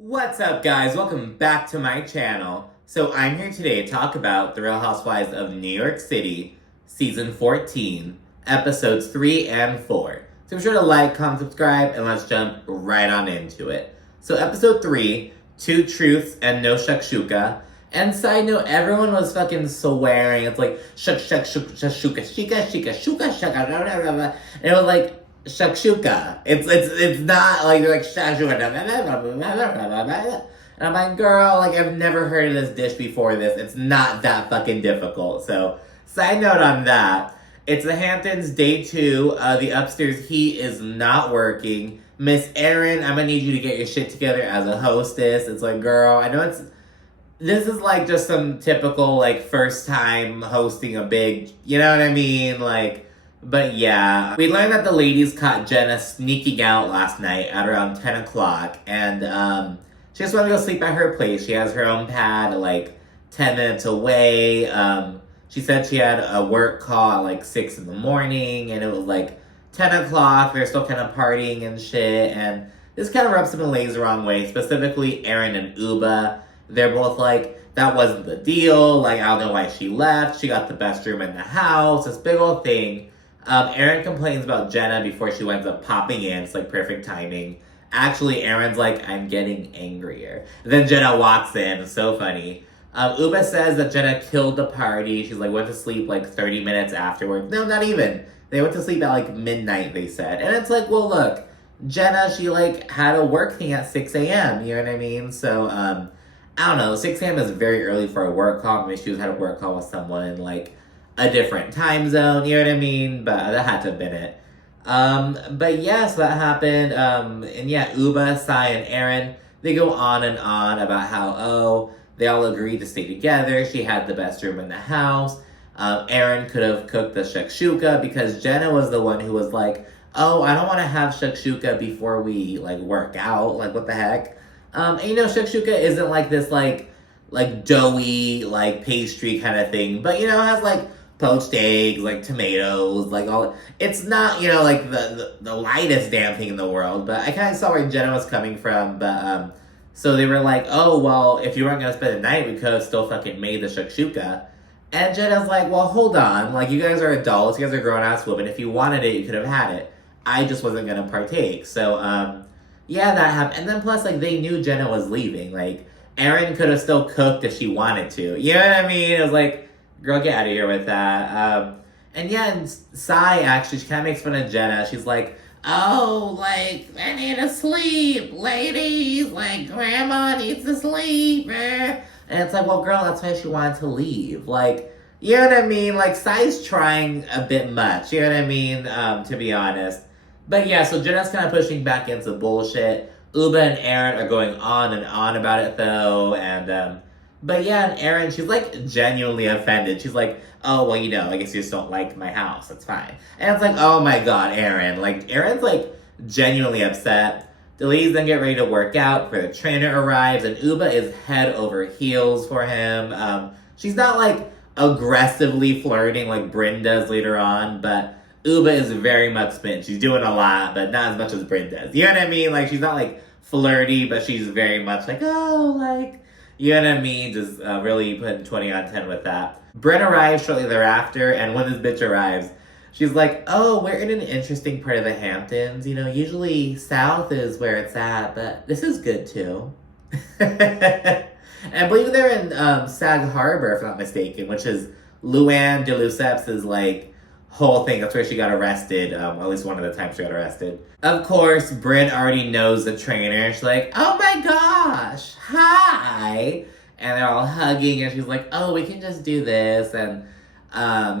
What's up, guys? Welcome back to my channel. So I'm here today to talk about The Real Housewives of New York City, Season 14, Episodes 3 and 4. So be sure to like, comment, subscribe, and let's jump right on into it. So Episode 3, Two Truths and No Shakshuka. And side note, everyone was fucking swearing. It's like, shuk, shuk, shuk, shakshuka, shika, shika, shuka, shaka, blah, blah, blah, blah. And it was like, shakshuka. It's not like they're like shakshuka. And I'm like, girl, like I've never heard of this dish before this. It's not that fucking difficult. So, side note on that. It's the Hamptons day 2. The upstairs heat is not working. Miss Erin, I'm gonna need you to get your shit together as a hostess. It's like, girl, I know this is like just some typical like first time hosting a big, you know what I mean? Like, but yeah, we learned that the ladies caught Jenna sneaking out last night at around 10 o'clock, and she just wanted to go sleep at her place. She has her own pad like 10 minutes away. She said she had a work call at like 6 in the morning, and it was like 10 o'clock. They're still kind of partying and shit, and this kind of rubs some of the ladies the wrong way, specifically Erin and Uba. They're both like, that wasn't the deal. Like, I don't know why she left. She got the best room in the house. This big old thing. Erin complains about Jenna before she winds up popping in. It's like perfect timing. Actually, Erin's like, I'm getting angrier. Then Jenna walks in. So funny. Uba says that Jenna killed the party. She's like, went to sleep like 30 minutes afterwards. No, not even. They went to sleep at like midnight, they said. And it's like, well, look, Jenna, she like had a work thing at 6 a.m. You know what I mean? So, I don't know, 6 a.m. is very early for a work call. Maybe she had a work call with someone in like a different time zone, you know what I mean? But that had to have been it. But yeah, so that happened. And yeah, Uba, Sai, and Erin, they go on and on about how, they all agreed to stay together. She had the best room in the house. Erin could have cooked the shakshuka because Jenna was the one who was like, oh, I don't want to have shakshuka before we like work out. Like, what the heck? And you know, shakshuka isn't like this like doughy like pastry kind of thing, but you know, it has like poached eggs, like tomatoes, like all. It's not, you know, like the lightest damn thing in the world, but I kind of saw where Jenna was coming from. But so they were like, oh well, if you weren't gonna spend the night, we could have still fucking made the shakshuka. And Jenna's like, well, hold on, like you guys are adults, you guys are grown ass women. If you wanted it, you could have had it. I just wasn't gonna partake. So yeah, that happened. And then plus, like, they knew Jenna was leaving. Like, Erin could have still cooked if she wanted to. You know what I mean? It was like, girl, get out of here with that. And yeah, and Sai, actually, she kind of makes fun of Jenna. She's like, oh, like, I need to sleep, ladies. Like, grandma needs to sleep. And it's like, well, girl, that's why she wanted to leave. Like, you know what I mean? Like, Sai's trying a bit much. You know what I mean? To be honest. But yeah, so Jenna's kind of pushing back into bullshit. Uba and Erin are going on and on about it, though. And, but yeah, and Erin, she's like genuinely offended. She's like, oh, well, you know, I guess you just don't like my house. That's fine. And it's like, oh my God, Erin. Like, Erin's like genuinely upset. The ladies then get ready to work out for the trainer arrives, and Uba is head over heels for him. She's not like aggressively flirting like Brynn does later on, but Uba is very much smitten. She's doing a lot, but not as much as Brynn does. You know what I mean? Like, she's not, like, flirty, but she's very much like, oh, like, you know what I mean? Just really putting 20 on 10 with that. Brynn arrives shortly thereafter, and when this bitch arrives, she's like, oh, we're in an interesting part of the Hamptons. You know, usually south is where it's at, but this is good, too. And I believe they're in Sag Harbor, if I'm not mistaken, which is Luann de Lesseps' like, whole thing. That's where she got arrested. At least one of the times she got arrested. Of course, Brynn already knows the trainer. She's like, oh my gosh, hi. And they're all hugging, and she's like, oh, we can just do this. And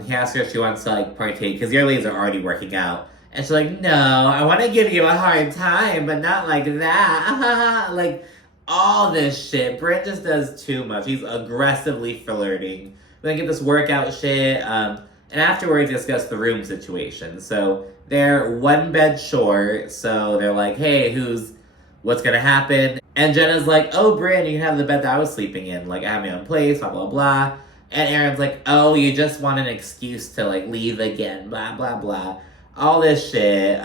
he asks her if she wants to like partake, because your ladies are already working out. And she's like, no, I want to give you a hard time, but not like that. Like, all this shit. Brynn just does too much. He's aggressively flirting. We then get this workout shit. And afterwards, discuss the room situation. So they're one bed short. So they're like, hey, what's going to happen? And Jenna's like, oh, Brynn, you can have the bed that I was sleeping in. Like, I have my own place, blah, blah, blah. And Erin's like, oh, you just want an excuse to, like, leave again, blah, blah, blah. All this shit.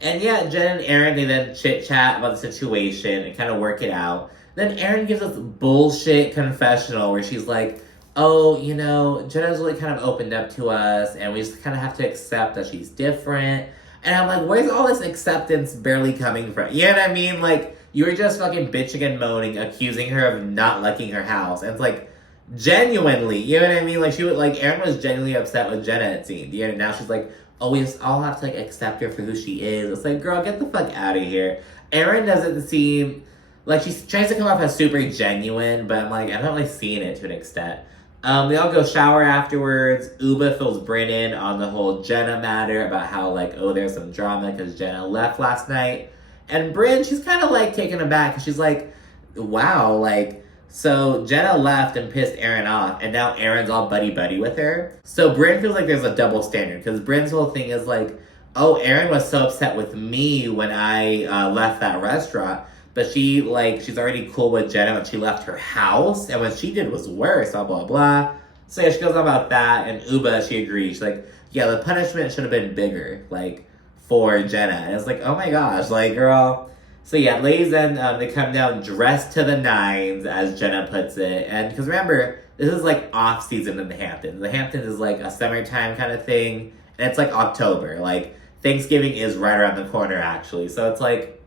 And yeah, Jen and Aaron, they then chit-chat about the situation and kind of work it out. Then Aaron gives us bullshit confessional where she's like, oh, you know, Jenna's really kind of opened up to us, and we just kind of have to accept that she's different. And I'm like, where's all this acceptance barely coming from? You know what I mean? Like, you were just fucking bitching and moaning, accusing her of not liking her house. And it's like, genuinely, you know what I mean? Like, Aaron was genuinely upset with Jenna, it seemed. You know, now she's like, oh, we just all have to, like, accept her for who she is. It's like, girl, get the fuck out of here. Erin doesn't seem, like, she tries to come off as super genuine, but I'm like, I'm not really seeing it to an extent. They all go shower afterwards. Uba fills Brynn in on the whole Jenna matter about how, like, oh, there's some drama because Jenna left last night. And Brynn, she's kind of, like, taken aback because she's like, wow, like, so Jenna left and pissed Aaron off, and now Aaron's all buddy-buddy with her. So Brynn feels like there's a double standard because Brynn's whole thing is like, oh, Aaron was so upset with me when I left that restaurant. But she's already cool with Jenna when she left her house, and what she did was worse, blah, blah, blah. So yeah, she goes on about that, and Uba, she agrees. She's like, yeah, the punishment should have been bigger, like, for Jenna. And it's like, oh my gosh, like, girl. So yeah, ladies and they come down dressed to the nines, as Jenna puts it. And, because remember, this is, like, off-season in the Hamptons. The Hamptons is, like, a summertime kind of thing, and it's, like, October. Like, Thanksgiving is right around the corner, actually. So it's like,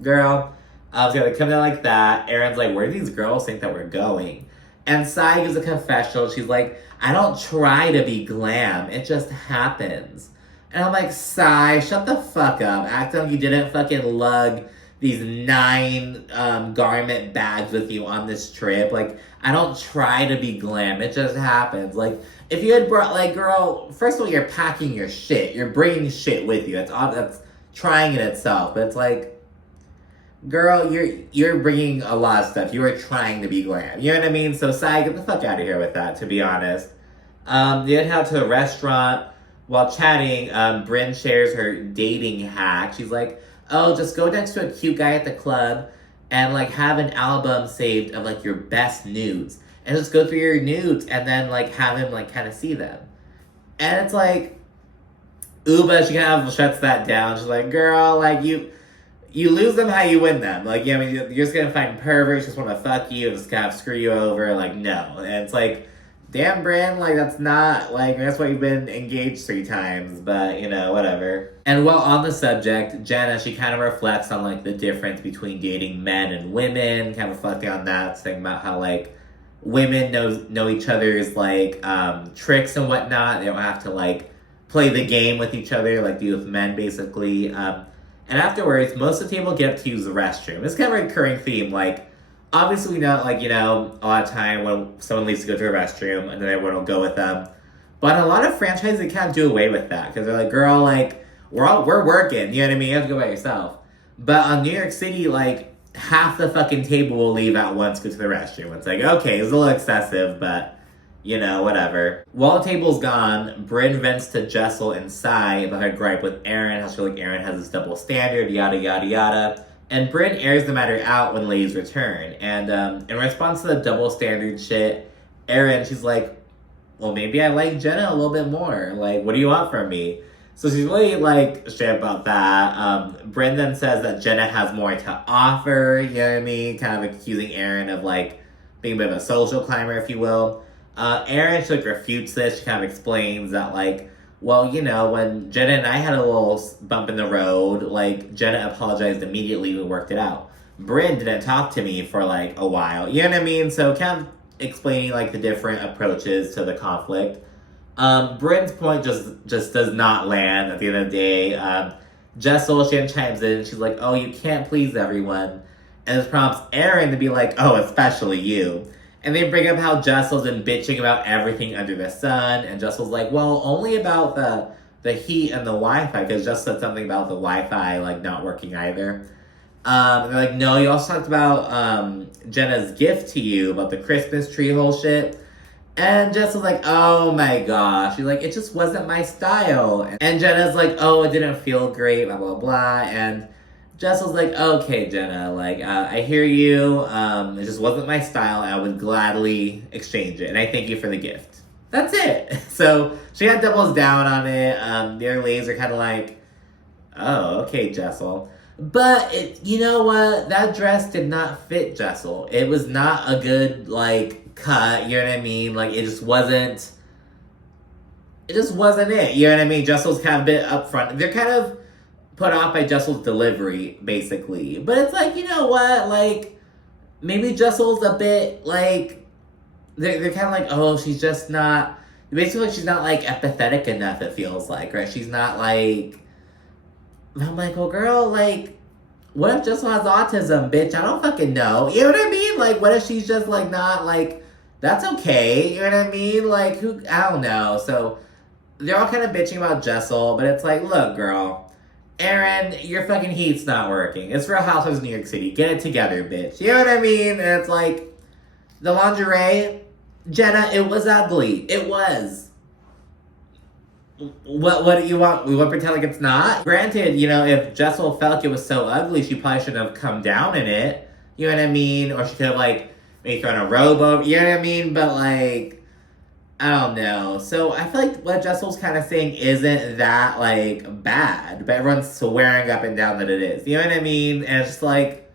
girl... So they come down like that. Aaron's like, where do these girls think that we're going? And Sai gives a confessional. She's like, I don't try to be glam. It just happens. And I'm like, Sai, shut the fuck up. Act like you didn't fucking lug these 9 garment bags with you on this trip. Like, I don't try to be glam. It just happens. Like, if you had brought, like, girl, first of all, you're packing your shit. You're bringing shit with you. That's trying in itself. But it's like, girl, you're bringing a lot of stuff. You were trying to be glam. You know what I mean? So, Sai, get the fuck out of here with that, to be honest. They head out to a restaurant. While chatting, Brynn shares her dating hack. She's like, oh, just go next to a cute guy at the club and, like, have an album saved of, like, your best nudes. And just go through your nudes and then, like, have him, like, kind of see them. And it's like, Uba, she kind of shuts that down. She's like, girl, like, you lose them how you win them. Like, yeah, I mean, you're just gonna find perverts just want to fuck you and just kind of screw you over. Like, no. And it's like, damn, Brynn, like, that's not, like, that's why you've been engaged 3 times. But, you know, whatever. And while on the subject, Jenna, she kind of reflects on, like, the difference between dating men and women. Kind of reflecting on that, saying about how, like, women know each other's, like, tricks and whatnot. They don't have to, like, play the game with each other like they do with men, basically. And afterwards, most of the table get up to use the restroom. It's kind of a recurring theme. Like, obviously we know, like, you know, a lot of time when someone leaves to go to a restroom and then everyone will go with them. But a lot of franchises, they kind of do away with that. Because they're like, girl, like, we're working. You know what I mean? You have to go by yourself. But on New York City, like, half the fucking table will leave at once to go to the restroom. It's like, okay, it's a little excessive, but... you know, whatever. While the table's gone, Brynn vents to Jessel and Sai about her gripe with Aaron, how she feels like Aaron has this double standard, yada, yada, yada. And Brynn airs the matter out when ladies return. And in response to the double standard shit, Aaron, she's like, well, maybe I like Jenna a little bit more. Like, what do you want from me? So she's really, like, shit about that. Brynn then says that Jenna has more to offer, you know what I mean? Kind of accusing Aaron of, like, being a bit of a social climber, if you will. Aaron, she, like, refutes this. She kind of explains that, like, well, you know, when Jenna and I had a little bump in the road, like, Jenna apologized immediately. We worked it out. Brynn didn't talk to me for, like, a while. You know what I mean? So kind of explaining, like, the different approaches to the conflict. Brynn's point just does not land at the end of the day. Jessel, she chimes in. She's like, oh, you can't please everyone. And this prompts Aaron to be like, oh, especially you. And they bring up how Jessel's been bitching about everything under the sun. And Jessel's like, well, only about the heat and the Wi-Fi. Because Jessel said something about the Wi-Fi, like, not working either. And they're like, no, you also talked about Jenna's gift to you, about the Christmas tree whole shit. And Jessel's like, oh my gosh. She's like, it just wasn't my style. And Jenna's like, oh, it didn't feel great, blah, blah, blah. And Jessel's like, okay, Jenna, like, I hear you. It just wasn't my style. I would gladly exchange it. And I thank you for the gift. That's it. So she kind of doubles down on it. The other ladies are kind of like, Oh, okay, Jessel. But you know what? That dress did not fit Jessel. It was not a good like cut. You know what I mean? Like it just wasn't. It just wasn't it. You know what I mean? Jessel's kind of a bit up front. They're kind of put off by Jessel's delivery, basically. But it's like, you know what? Like maybe Jessel's a bit like they're kind of like, oh, she's just not. Basically, she's not like empathetic enough. It feels like, right? She's not like. I'm like, well, girl, like, what if Jessel has autism, bitch? I don't fucking know. You know what I mean? Like, what if she's just like not like, that's okay. You know what I mean? Like, who? I don't know. So they're all kind of bitching about Jessel, but it's like, look, girl, Erin, your fucking heat's not working. It's Real Housewives of New York City. Get it together, bitch. You know what I mean? And it's like, the lingerie, Jenna, it was ugly. It was. What do you want? We want to pretend like it's not? Granted, you know, if Jessel felt like it was so ugly, she probably shouldn't have come down in it. You know what I mean? Or she could have, like, maybe thrown a robe over. You know what I mean? But, like, I don't know. So I feel like what Jessel's kind of saying isn't that, like, bad. But everyone's swearing up and down that it is. You know what I mean? And it's just like,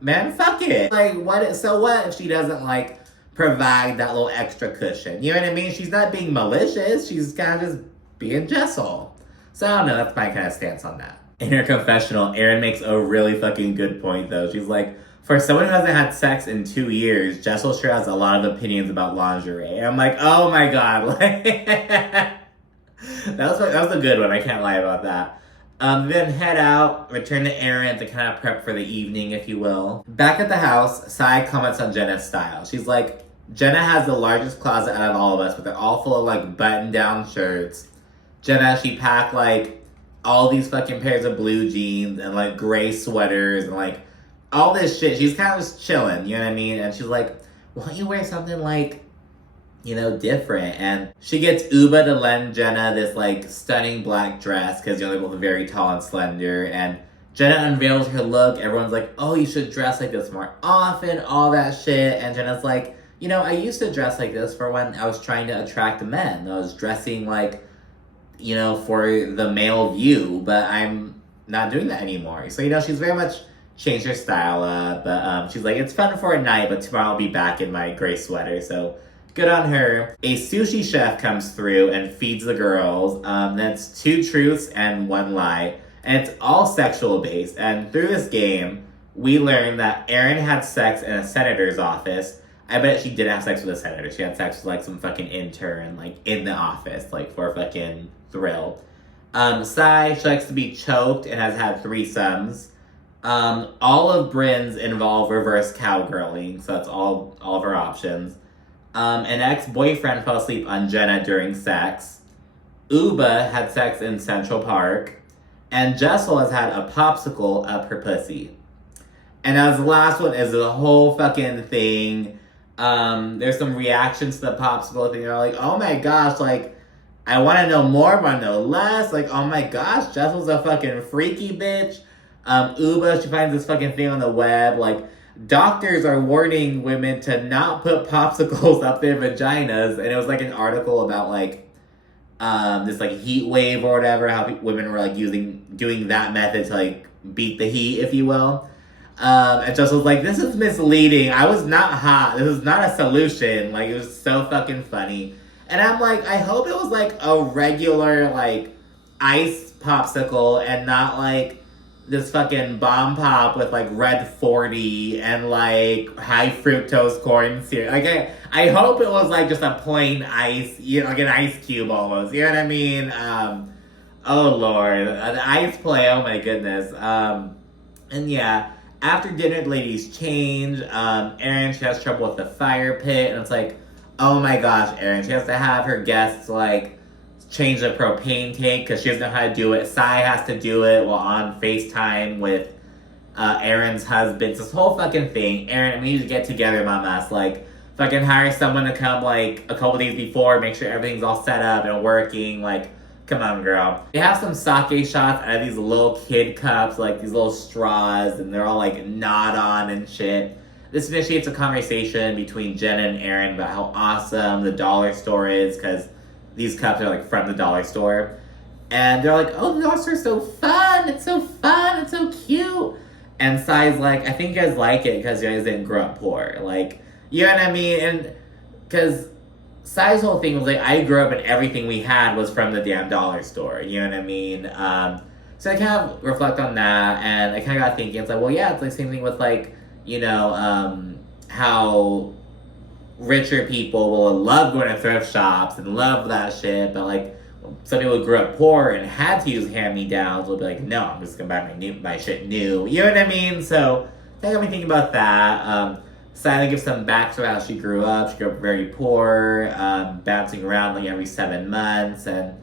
man, fuck it. Like, so what if she doesn't, like, provide that little extra cushion? You know what I mean? She's not being malicious. She's kind of just being Jessel. So I don't know. That's my kind of stance on that. In her confessional, Erin makes a really fucking good point, though. She's like, for someone who hasn't had sex in 2 years, Jessel sure has a lot of opinions about lingerie. And I'm like, oh my god. Like, that was a good one. I can't lie about that. Then head out, return to Erin to kind of prep for the evening, if you will. Back at the house, Sai comments on Jenna's style. She's like, Jenna has the largest closet out of all of us, but they're all full of, like, button-down shirts. Jenna, she packed, like, all these fucking pairs of blue jeans and, like, gray sweaters and, like, all this shit. She's kind of just chilling, you know what I mean? And she's like, why don't you wear something, like, you know, different? And she gets Uba to lend Jenna this, like, stunning black dress, because, you know, they're both very tall and slender, and Jenna unveils her look. Everyone's like, oh, you should dress like this more often, all that shit. And Jenna's like, you know, I used to dress like this for when I was trying to attract men. I was dressing like, you know, for the male view, but I'm not doing that anymore. So, you know, she's very much changed her style up. But she's like, it's fun for a night, but tomorrow I'll be back in my gray sweater. So good on her. A sushi chef comes through and feeds the girls. That's 2 truths and 1 lie. And it's all sexual based. And through this game, we learned that Erin had sex in a senator's office. I bet she didn't have sex with a senator. She had sex with, like, some fucking intern, like, in the office, like, for a fucking thrill. Sai, she likes to be choked and has had threesomes. All of Brynn's involve reverse cowgirling, so that's all of her options. An ex-boyfriend fell asleep on Jenna during sex. Uba had sex in Central Park. And Jessel has had a popsicle up her pussy. And as the last one is the whole fucking thing. There's some reactions to the popsicle thing. They're like, oh my gosh, like, I want to know more, but no less. Like, oh my gosh, Jessel's a fucking freaky bitch. Uba, she finds this fucking thing on the web. Like, doctors are warning women to not put popsicles up their vaginas. And it was like an article about, like, this, like, heat wave or whatever. How women were, like, doing that method to, like, beat the heat, if you will. And Jessel was like, this is misleading. I was not hot. This is not a solution. Like, it was so fucking funny. And I'm like, I hope it was, like, a regular, like, ice popsicle and not, like, this fucking bomb pop with, like, red 40 and, like, high fructose corn syrup. Like, I hope it was, like, just a plain ice, you know, like an ice cube almost. You know what I mean? Oh, Lord. The ice play, oh, my goodness. And, yeah. After dinner, the ladies change. Erin, she has trouble with the fire pit. And it's like, oh my gosh, Erin. She has to have her guests, like, change the propane tank because she doesn't know how to do it. Sai has to do it while on FaceTime with Erin's husband. It's this whole fucking thing. Erin, we need to get together, mamas. Like, fucking hire someone to come, like, a couple days before, make sure everything's all set up and working. Like, come on, girl. They have some sake shots out of these little kid cups, like these little straws, and they're all, like, gnawed on and shit. This initiates a conversation between Jenna and Erin about how awesome the dollar store is, because these cups are, like, from the dollar store. And they're like, oh, the dogs are so fun. It's so fun. It's so cute. And Sai's like, I think you guys like it because you guys didn't grow up poor. Like, you know what I mean? And because Sai's whole thing was like, I grew up and everything we had was from the damn dollar store. You know what I mean? So I kind of reflect on that, and I kind of got thinking, it's like, well, yeah, it's like same thing with like, you know, how richer people will love going to thrift shops and love that shit, but like some people who grew up poor and had to use hand-me-downs will be like, no, I'm just gonna buy my shit new. You know what I mean? So that got me thinking about that. Silent gives some backstory how she grew up. She grew up very poor, bouncing around like every 7 months, and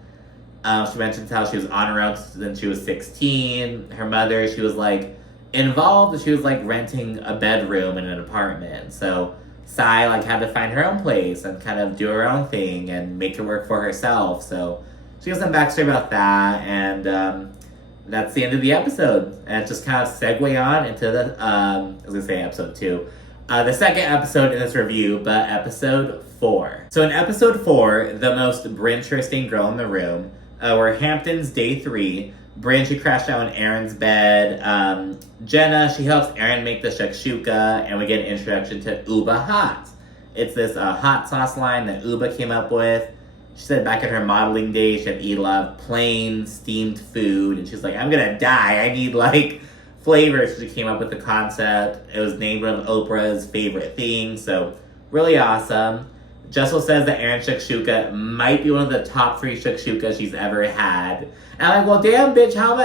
she mentions how she was on her own since she was 16. Her mother, she was like involved, she was like renting a bedroom in an apartment. So Sai like had to find her own place and kind of do her own thing and make it work for herself. So she has some backstory about that, and that's the end of the episode. And it just kind of segue on into the I was gonna say episode 2. The second episode in this review, but episode 4. So in episode 4, the most Brynn-interesting girl in the room, we're Hampton's day 3. Brynn, she crashed out on Aaron's bed. Jenna, she helps Aaron make the shakshuka, and we get an introduction to Uba Hot. It's this hot sauce line that Uba came up with. She said back in her modeling days, she'd eat a lot of plain, steamed food, and she's like, I'm gonna die. I need, like, flavors. She came up with the concept. It was named one of Oprah's favorite things, so really awesome. Jessel says that Aaron's shakshuka might be one of the top 3 shakshukas she's ever had. And I'm like, well, damn, bitch, how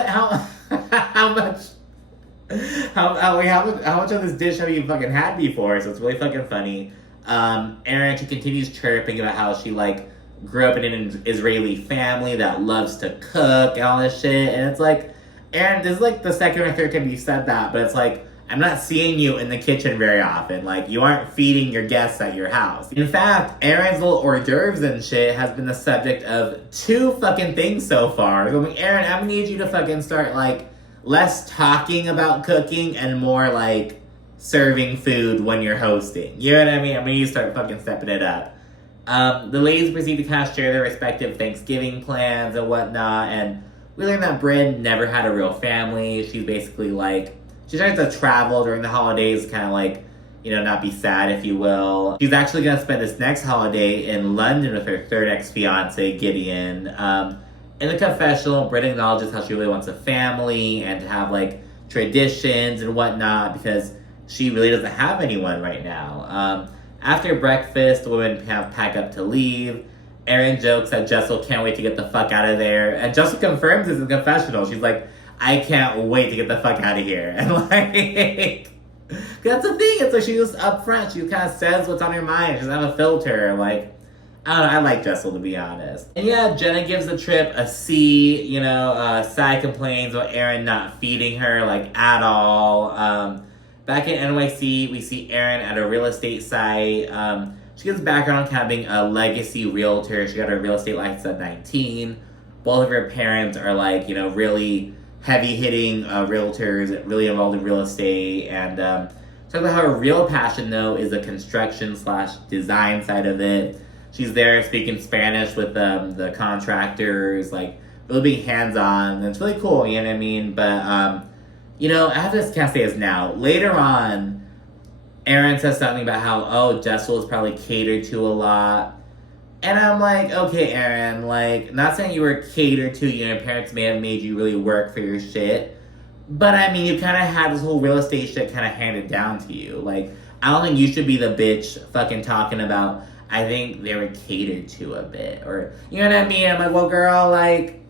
much of this dish have you fucking had before? So it's really fucking funny. Aaron, she continues chirping about how she, like, grew up in an Israeli family that loves to cook and all this shit. And it's like, Aaron, this is like the second or third time you said that, but it's like, I'm not seeing you in the kitchen very often. Like, you aren't feeding your guests at your house. In fact, Aaron's little hors d'oeuvres and shit has been the subject of 2 fucking things so far. So I'm like, Aaron, I'm gonna need you to fucking start, like, less talking about cooking and more, like, serving food when you're hosting. You know what I mean? I'm gonna need you to start fucking stepping it up. The ladies proceed to kind of share their respective Thanksgiving plans and whatnot, and we learned that Brynn never had a real family. She's basically, like, she tries to travel during the holidays, kind of like, you know, not be sad, if you will. She's actually going to spend this next holiday in London with her third ex-fiance, Gideon. In the confessional, Brynn acknowledges how she really wants a family and to have, like, traditions and whatnot because she really doesn't have anyone right now. After breakfast, the women pack up to leave. Aaron jokes that Jessel can't wait to get the fuck out of there. And Jessel confirms this in the confessional. She's like, I can't wait to get the fuck out of here. And like, that's the thing. It's like she was upfront. She kind of says what's on her mind. She doesn't have a filter. Like, I don't know. I like Jessel, to be honest. And yeah, Jenna gives the trip a C. You know, Sai complains about Aaron not feeding her, like, at all. Back in NYC, we see Aaron at a real estate site. She gives background on kind of being a legacy realtor. She got her real estate license at 19. Both of her parents are, like, you know, really heavy-hitting realtors, really involved in real estate. And talk about how her real passion, though, is the construction/design side of it. She's there speaking Spanish with the contractors, like, really being hands-on. And it's really cool, you know what I mean? But, you know, I have to kind of say this now. Later on, Aaron says something about how, oh, Jessel is probably catered to a lot. And I'm like, okay, Aaron, like, not saying you were catered to, you know, your parents may have made you really work for your shit. But, I mean, you kind of had this whole real estate shit kind of handed down to you. Like, I don't think you should be the bitch fucking talking about, I think they were catered to a bit. Or, you know what I mean? I'm like, well, girl, like,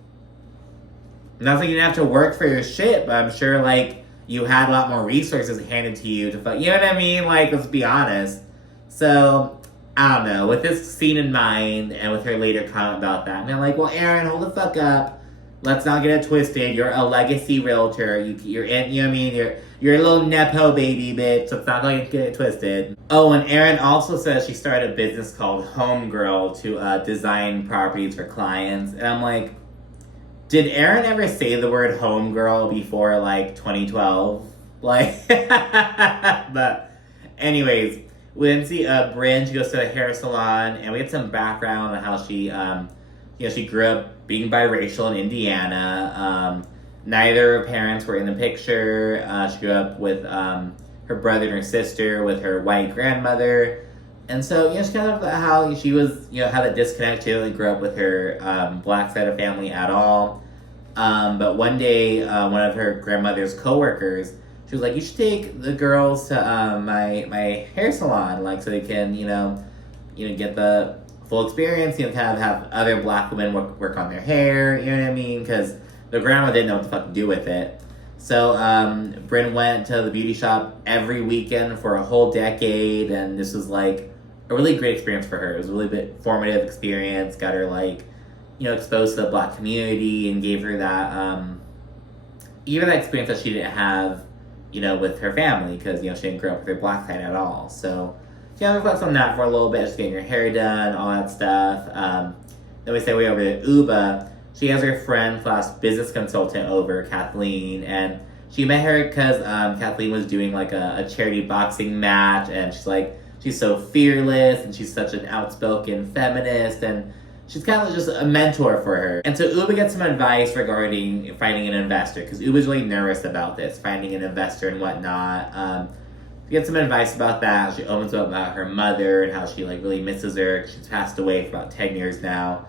not saying you didn't have to work for your shit, but I'm sure, like, you had a lot more resources handed to you to fuck, you know what I mean? Like, let's be honest. So, I don't know. With this scene in mind, and with her later comment about that, and I'm like, well, Aaron, hold the fuck up. Let's not get it twisted. You're a legacy realtor. You're in, you know what I mean? You're a little Nepo baby, bitch. So it's not going to get it twisted. Oh, and Aaron also says she started a business called Homegirl to design properties for clients. And I'm like, did Aaron ever say the word homegirl before, like, 2012? Like, but anyways, we then see Brynn. She goes to a hair salon, and we get some background on how she she grew up being biracial in Indiana. Neither of her parents were in the picture. She grew up with her brother and her sister, with her white grandmother. And so, she kind of how she was, had a disconnect. She didn't grow up with her black side of family at all. But one day, one of her grandmother's coworkers, she was like, you should take the girls to my hair salon, like, so they can, get the full experience, kind of have other black women work on their hair, you know what I mean? Because the grandma didn't know what the fuck to do with it. So Brynn went to the beauty shop every weekend for a whole decade, and this was like a really great experience for her. It was a really bit formative experience, got her like, exposed to the black community, and gave her that, even that experience that she didn't have, with her family, because, she didn't grow up with her black side at all. So she kind of reflects on that for a little bit, just getting her hair done, all that stuff. Then we segue over to Uba. She has her friend / business consultant over, Kathleen, and she met her because Kathleen was doing like a charity boxing match, and she's like, she's so fearless, and she's such an outspoken feminist, and she's kind of just a mentor for her. And so Uba gets some advice regarding finding an investor, because Uba's really nervous about this, finding an investor and whatnot. She gets some advice about that. She opens up about her mother and how she like really misses her. She's passed away for about 10 years now.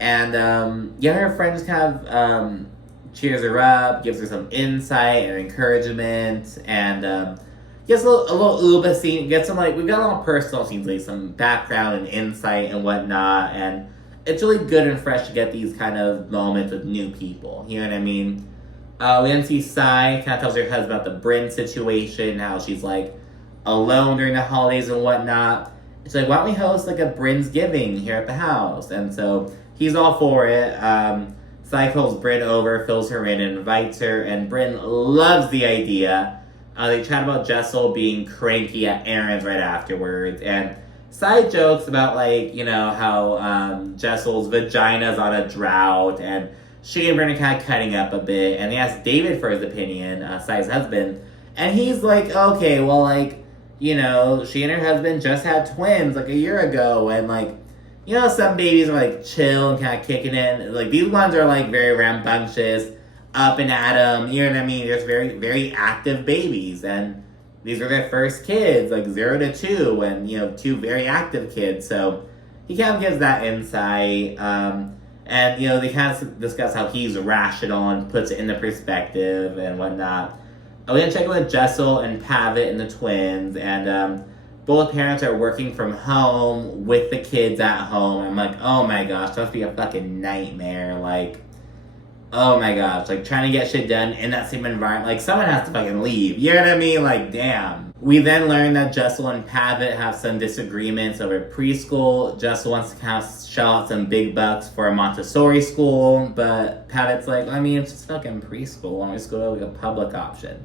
And her friend just kind of cheers her up, gives her some insight and encouragement, and gets a little Uba scene, gets some like, we've got a little personal scenes, like some background and insight and whatnot, and it's really good and fresh to get these kind of moments with new people, you know what I mean? We then see Sai kind of tells her husband about the Brynn situation, how she's like alone during the holidays and whatnot. She's like, why don't we host like a Brynnsgiving here at the house? And so he's all for it. Sai calls Brynn over, fills her in, and invites her, and Brynn loves the idea. They chat about Jessel being cranky at errands right afterwards, and Sai jokes about like, how Jessel's vagina's on a drought, and she and Brynn are kind of cutting up a bit, and they ask David for his opinion, Sai's husband, and he's like, okay, well, like, she and her husband just had twins like a year ago, and like, some babies are like chill and kind of kicking in. Like these ones are like very rambunctious, up and at 'em, you know what I mean? There's very, very active babies, and these are their first kids, like 0 to 2, and 2 very active kids. So he kind of gives that insight, and they kind of discuss how he's rational and puts it into perspective and whatnot. We're gonna check in with Jessel and Pavitt and the twins, and both parents are working from home with the kids at home. I'm like, oh my gosh, that must be a fucking nightmare. Like, oh my gosh, like trying to get shit done in that same environment. Like, someone has to fucking leave. You know what I mean? Like, damn. We then learn that Jessel and Pavitt have some disagreements over preschool. Jessel wants to kind of shell out some big bucks for a Montessori school, but Pavitt's like, I mean, it's just fucking preschool. Why don't we just go to like a public option?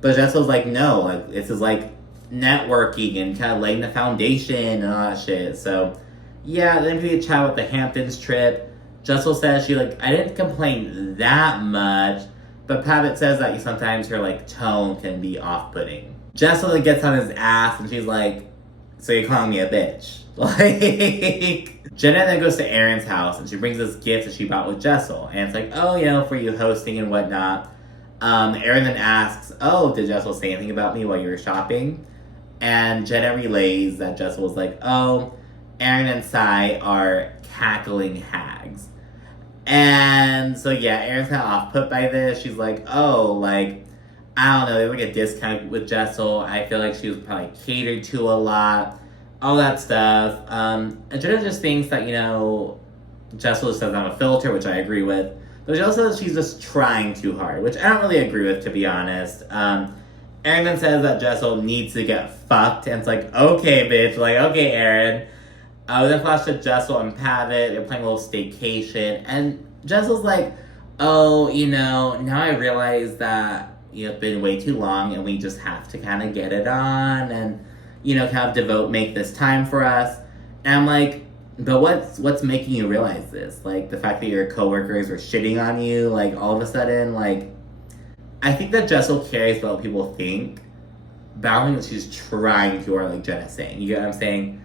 But Jessel's like, no, like this is like networking and kind of laying the foundation and all that shit. So yeah, then we chat about the Hamptons trip. Jessel says I didn't complain that much, but Pavitt says that sometimes her like tone can be off-putting. Jessel gets on his ass and she's like, so you're calling me a bitch? Like, Jenna then goes to Erin's house and she brings this gift that she bought with Jessel, and it's like, oh, for you hosting and whatnot. Erin then asks, oh, did Jessel say anything about me while you were shopping? And Jenna relays that Jessel was like, oh, Erin and Sai are cackling hags. And so yeah, Erin's kind of off put by this. She's like, oh, like, I don't know, there's like a disconnect with Jessel. I feel like she was probably catered to a lot, all that stuff. And Jenna just thinks that, Jessel just says I'm a filter, which I agree with. But she also says she's just trying too hard, which I don't really agree with, to be honest. Erin then says that Jessel needs to get fucked, and it's like, okay, bitch, like, okay, Erin. We then flash to Jessel and Pavitt. They're playing a little staycation, and Jessel's like, oh, now I realize that it's been way too long, and we just have to kind of get it on, and, kind of make this time for us. And I'm like, but what's making you realize this? Like, the fact that your coworkers were shitting on you, like, all of a sudden, like, I think that Jessel cares about what people think, but I don't think that she's trying to, or like Jenna's saying. You get what I'm saying?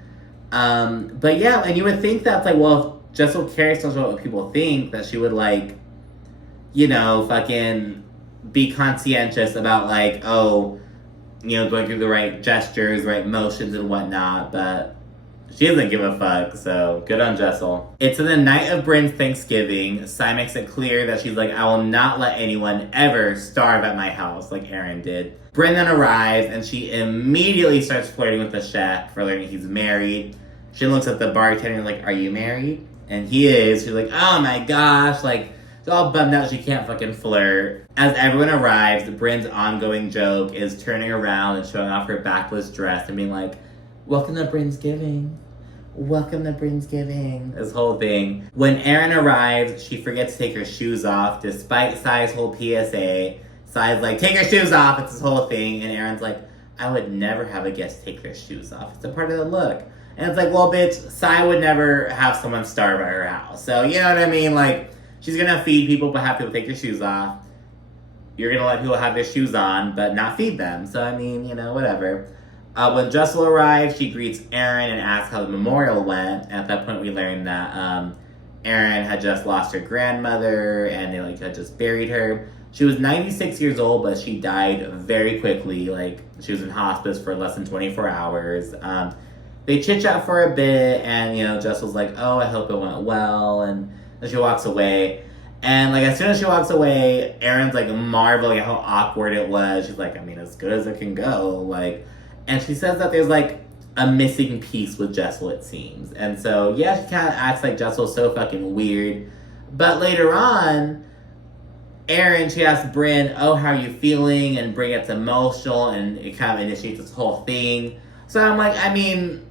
But yeah, and you would think that's like, well, Jessel cares so much about what people think that she would, like, you know, fucking be conscientious about, like, oh, you know, going through the right gestures, right motions and whatnot, but she doesn't give a fuck, so good on Jessel. It's the night of Brynn's Thanksgiving. Sai makes it clear that she's like, I will not let anyone ever starve at my house like Aaron did. Brynn then arrives, and she immediately starts flirting with the chef for learning he's married. She looks at the bartender like, are you married? And he is. She's like, oh my gosh, like, she's all bummed out she can't fucking flirt. As everyone arrives, Brynn's ongoing joke is turning around and showing off her backless dress and being like, welcome to Brynnsgiving. Welcome to Brynnsgiving. This whole thing. When Aaron arrives, she forgets to take her shoes off, despite Sai's whole PSA. Sai's like, take your shoes off. It's this whole thing. And Aaron's like, I would never have a guest take their shoes off. It's a part of the look. And it's like, well, bitch, Sai would never have someone starve at her house. So, you know what I mean? Like, she's gonna feed people, but have people take their shoes off. You're gonna let people have their shoes on, but not feed them. So, I mean, you know, whatever. When Jessel arrives, she greets Aaron and asks how the memorial went. At that point, we learned that Aaron had just lost her grandmother, and they, like, had just buried her. She was 96 years old, but she died very quickly. Like, she was in hospice for less than 24 hours. They chit-chat for a bit, and, you know, Jessel's like, oh, I hope it went well, and then she walks away. And, like, as soon as she walks away, Aaron's, like, marveling at how awkward it was. She's like, I mean, as good as it can go, like... And she says that there's, like, a missing piece with Jessel, it seems. And so, yeah, she kind of acts like Jessel's so fucking weird. But later on, Aaron, she asks Brynn, oh, how are you feeling? And Brynn gets emotional, and it kind of initiates this whole thing. So I'm like, I mean...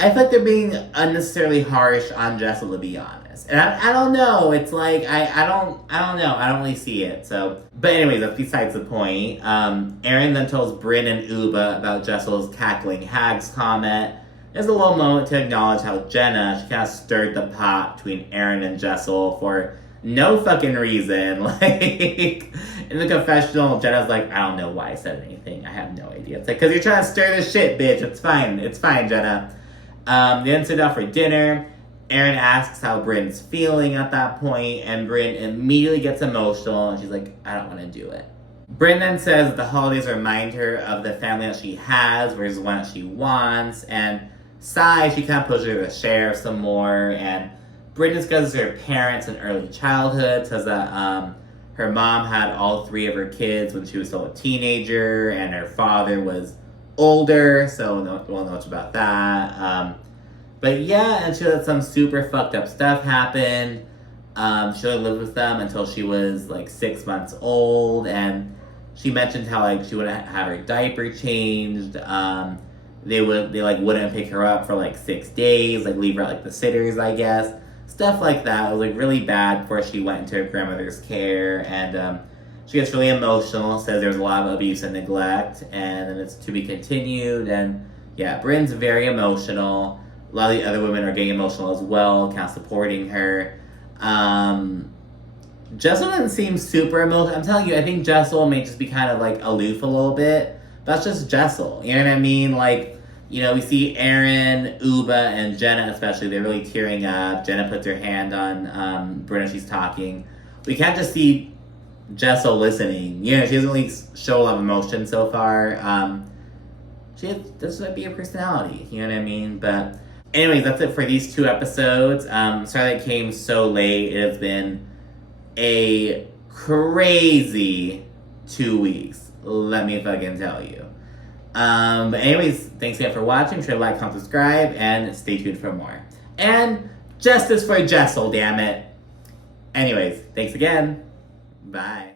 I feel like they're being unnecessarily harsh on Jessel, to be honest. And I don't know. It's like, I don't know. I don't really see it. So, but anyways, that's besides the point. Aaron then tells Brynn and Uba about Jessel's cackling hags comment. There's a little moment to acknowledge how Jenna, she kind of stirred the pot between Aaron and Jessel for no fucking reason. Like, in the confessional, Jenna's like, I don't know why I said anything. I have no idea. It's like, because you're trying to stir this shit, bitch. It's fine. It's fine, Jenna. They then sit down for dinner. Aaron asks how Brynn's feeling at that point, and Brynn immediately gets emotional, and she's like, I don't want to do it. Brynn then says that the holidays remind her of the family that she has versus one that she wants, and Sai, she kind of pushes her to share some more, and Brynn discusses her parents in early childhood, says that her mom had all three of her kids when she was still a teenager, and her father was older, so no one knows about that. But yeah, and she let some super fucked up stuff happen. She only lived with them until she was like 6 months old, and she mentioned how like she wouldn't have her diaper changed. They wouldn't pick her up for like 6 days, like leave her at like the sitters, I guess. Stuff like that. It was like really bad before she went into her grandmother's care, and she gets really emotional, says there's a lot of abuse and neglect, and then it's to be continued. And yeah, Brynn's very emotional. A lot of the other women are getting emotional as well, kind of supporting her. Jessel doesn't seem super emotional. I'm telling you, I think Jessel may just be kind of like aloof a little bit. That's just Jessel. You know what I mean? Like, you know, we see Aaron, Uba, and Jenna especially, they're really tearing up. Jenna puts her hand on Brynn as she's talking. We can't just see Jessel listening. You know, she doesn't really show a lot of emotion so far. This might be a personality, you know what I mean? But anyways, that's it for these 2 episodes. Sorry that it came so late. It has been a crazy 2 weeks. Let me fucking tell you. But anyways, thanks again for watching. Try to like, comment, subscribe, and stay tuned for more. And justice for Jessel, damn it. Anyways, thanks again. Bye.